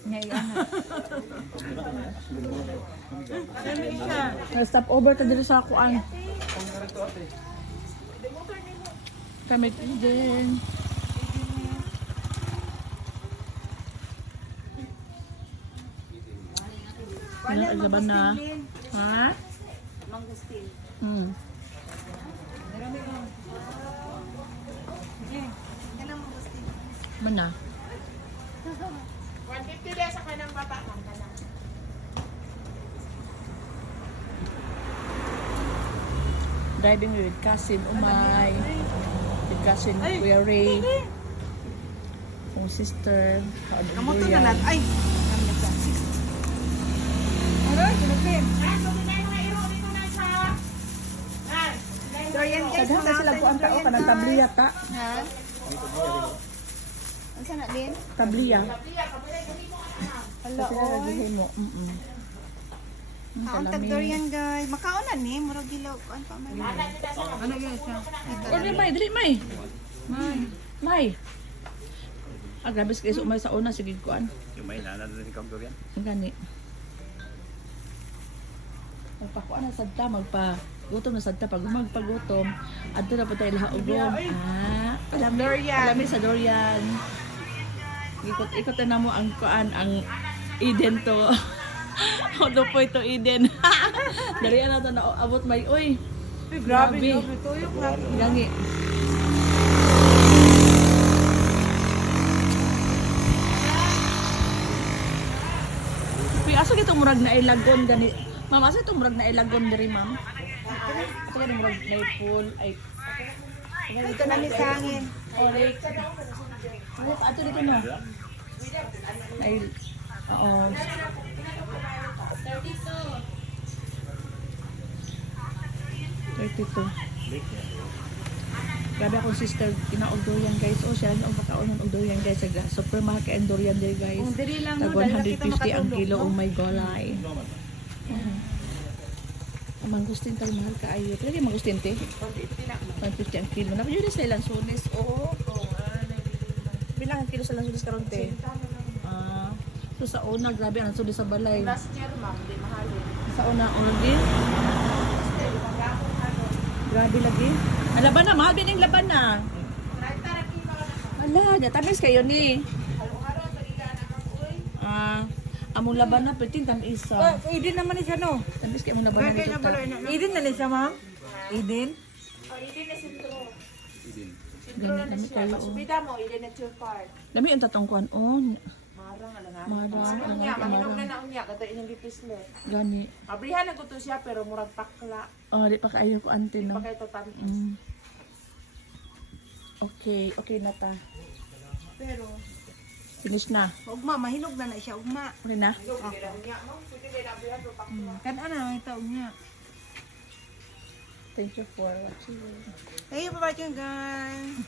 Ngayon na. Stop over ta dito sa kuan. Kami din. Ano ang laban na? Ha? Mangustin. Mana? 150 din sa kanang baba man kana. Driving with cousin Umay. With cousin Kuya Ray. Kung sister. Kamuto na natin. Ay! Aray, sinupin. Dorian guys, Sadha kasi sila kuan tao kanang tabliya ta. ha? Ang sana din? Tabliya. Hello, Kasi nagagihin mo. Kaon tag Dorian guys. Makaonan ni, murag gilaw kuan pa man. Ano gyud siya? Or May, dili May. May. Ah, grabe kayo umay sa una sige kuan. Yung may nana na ni Dorian. Ang gani. Magpakuan na sadta, gutom na sadta. Pag magpagutom, adto na po tayo lahaugom. Alam Dorian. Alam sa Dorian. Ikot na mo ang kuan, ang Eden to. Odo po ito Eden. Darian na to na abot may, uy. Grabe, Grabe. tuyok na. Gangi. Aso gitong murag na ilagon gani. Ma'am, asa itong murag na ilagon diri, ma'am? Ito gani murag na pool ay. Ito na ni sangin. Orik. Ay, ato dito no. Ay, oo. 32. Grabe akong sister, kinaog durian guys. O siya, ang pagkaon ng durian guys. Super mahal ka ang durian diri guys. Diri lang Tag no, dahil 150 ang kilo. no? Oh my golay. Ang mangustin tayo mahal ka ayo. Pwede mangustin te? 150 ang kilo. Napagyo na sa lansunis. Oo. Bilang ang kilo sa lansunis karon te? So sa una, grabe ang lansunis sa balay. Last year ma'am, di mahalin. Sa una, ulit. Grabe lagi. Ang laban na, mahal din yung laban na. Ala, tamis kayo ni. Among laban na, pitin tam isa. Eden naman ni siya no. Tamis kayo among laban na dito ta. Eden na ni siya ma'am. Eden? Sintro na siya. Pida mo, Eden at your part. Dami yung tatangkuan. Oh, Marang alangan. marang. Unya, mahinog na na unya, kato inyong gipislet. Gani. Abrihan na ko to siya, pero murag pakla. Di pa kaayo ko ante no. Pa kayo to tamis. Okay, okay na ta. Pero, Finish na. ugma, mahinog na na siya, ugma. Okay na. Kan ano, ito ugma. Thank you for watching. Thank you for watching guys.